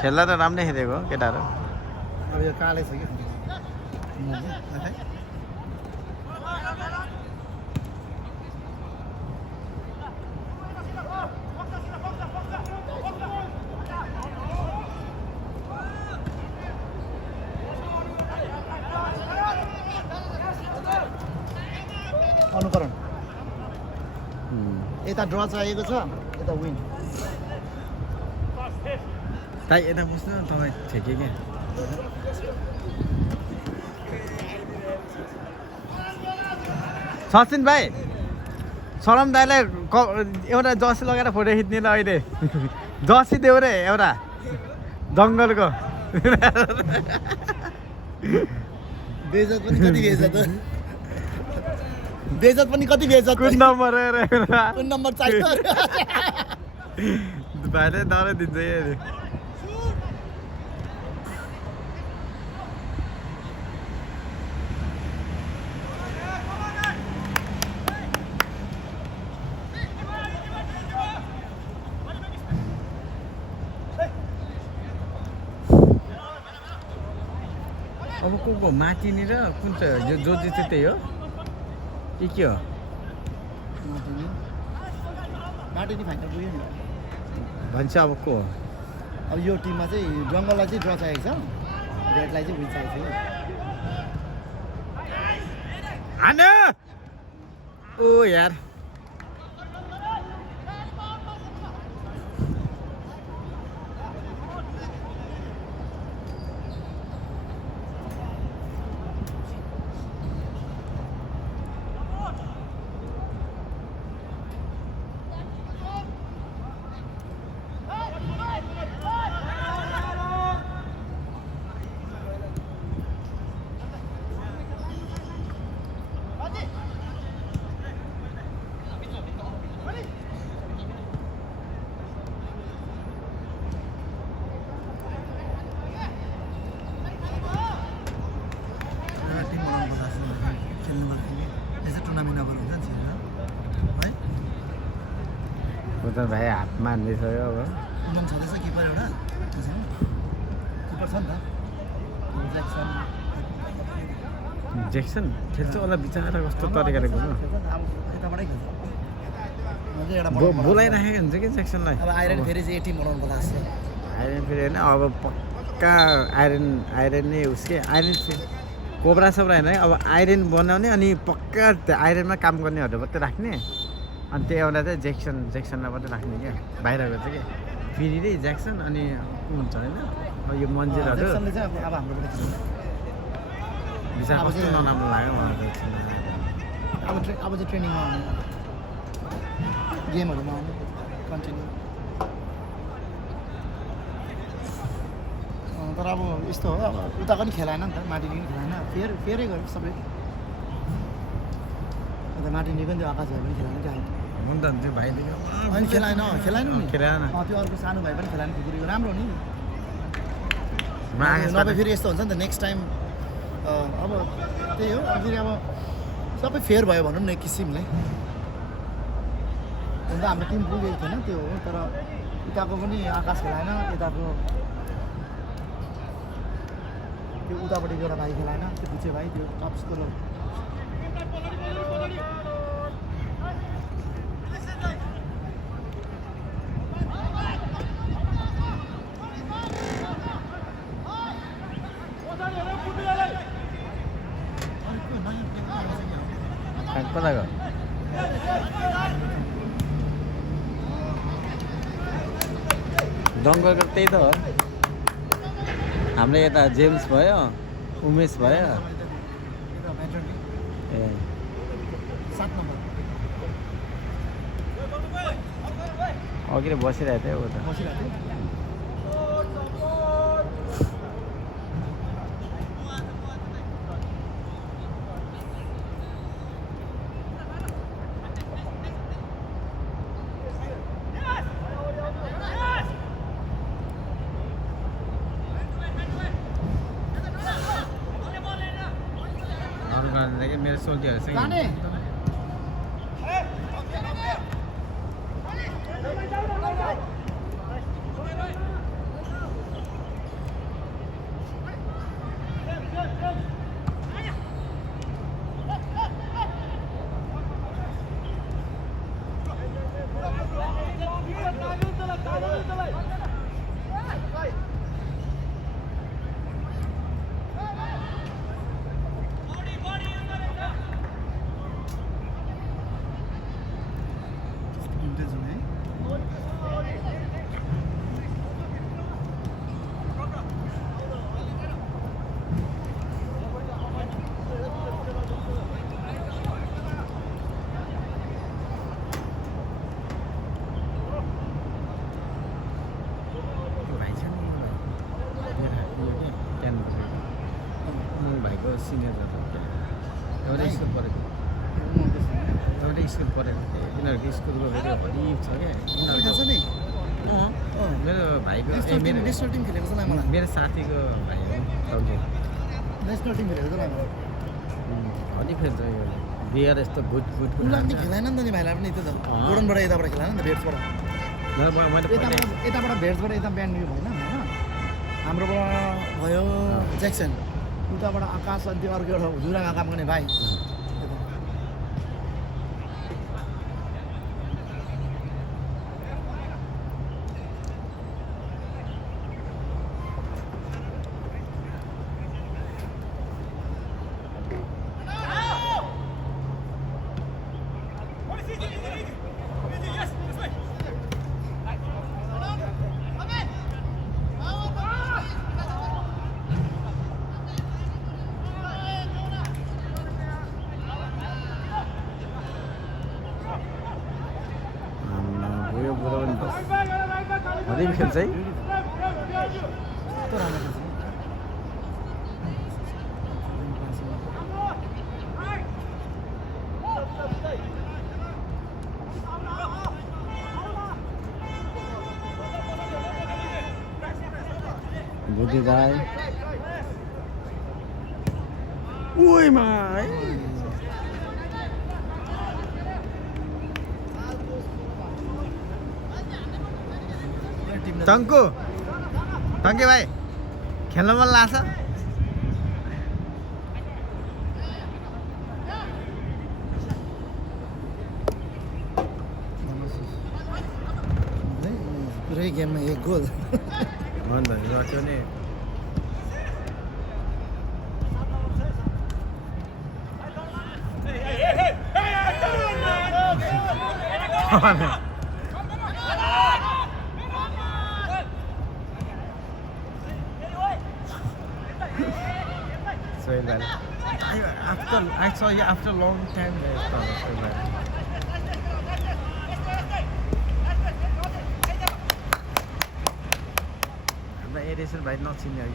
खेल्दा त राम्रै खेलेको केटाहरू अब यो काले छ कि अनुकरण यता ड्र चाहिएको छ यता विन दाइ यता बस्नु तपाईँ ठिकै क्या सचिन भाइ सरम दाइलाई एउटा जर्सी लगाएर फोटो खिच्ने ल अहिले जर्सी देऊ रे एउटा जङ्गलको बेइज्जत पनि कति बेइज्जत बेइज्जत पनि कति बेइज्जत कुन नम्बर कुन नम्बर चाहियो भाइले डरै दिन्छ कि अब को माथिनी र कुन चाहिँ जो जित्यो त्यही हो के हो माटिनी फाइनल पुग्यो नि भन्छ अब को हो अब यो टिममा चाहिँ जङ्गललाई चाहिँ ड्र चाहिएको छ रेडलाई चाहिँ विन चाहिएको छ हान ओ यार भाइ हात मान्दैछ अब छँदैछ किपर एउटा किपर छ नि त जेक्सन खेल्छ होला बिचरा कस्तो तरिकाले गर्नु यताबाटै खेल्छ बोलाइराखेको हुन्छ कि जेक्सनलाई अब आइरन फेरि चाहिँ टिम बनाउनु पर्छ आइरन फेरि होइन अब पक्का आइरन नै उसकै आइरन कोब्रा सोब्रा होइन अब आइरन बनाउने अनि पक्का आइरनमा काम गर्नेहरू मात्रै राख्ने अनि त्यो एउटा चाहिँ जेक्सनलाई मात्रै राख्ने क्या बाहिरको चाहिँ कि फेरि नै ज्याक्सन अनि हुन्छ होइन अब यो मन्जिरहरू अब हाम्रो बिचरा कस्तो नराम्रो लाग्यो मलाई अब चाहिँ ट्रेनिङमा आउने गेमहरूमा आउने कन्टिन्यू तर अब यस्तो हो अब उता पनि खेलाएन नि त माटिनी पनि खेलाएन फेरै गऱ्यो सबै अन्त माटिनी पनि त्यो आकाश भाइ पनि खेलाएन क्या हुन्छ त्यो भाइले अनि खेलाएन नि खेलाएन त्यो अर्को सानो भाइ पनि खेलाएन खुकुरीको राम्रो नि म नभए फेरि यस्तो हुन्छ नि त नेक्स्ट टाइम अब त्यही हो अब फेरि अब सबै फेयर भयो भनौँ न एक किसिमले अन्त हाम्रो टिम पुगेको थिएन त्यो हो तर उताको पनि आकाश खेलाएन यताको त्यो उतापट्टि एउटा भाइ खेलाएन त्यो पछि भाइ त्यो टप्सको कता गयो जङ्गलको त्यही त हो हाम्रो यता जेम्स भयो उमेश भयो ए 7 नम्बर अघि बसिरहेको थियो उता बसिरहेको थियो मेरो सोल्टीहरूसँग भाइको सिनियरहरू क्या एउटा भाइ? स्कुल पढेको एउटा स्कुल पढेको यिनीहरूको स्कुलको फेरि हरिब छ क्या खेल्छ नि मेरो भाइको मेरो नेसनल टिम खेलेको छ ल मलाई मेरो साथीको भाइ हो टाउके नेसनल टिम खेलेको छ ल मलाई हरि खेल्छ यो बिहार यस्तो भुट भुट उसलाई पनि खेलाएन नि त नि भाइलाई पनि त्यो त गोडनबाट यताबाट खेलाएन नि त भेट्सबाट मैले यताबाट भेट्सबाट यता बिहान उयो भएन होइन हाम्रोबाट भयो ज्याक्सन उताबाट आकाश अनि त्यो अर्को एउटा जुरामा काम गर्ने भाइ बुढो बुढो पनि हरिब खेल्छ है कस्तो राम्रो खेल्छ बुद्धि दाई उइमा है टङ्कु टङ्के भाइ खेल्न मन लाग्छ पुरै गेममा एक गोल हो नि त त्यो नि Soil Valley. I saw you after a long time there. Soil Valley. But it is by not senior.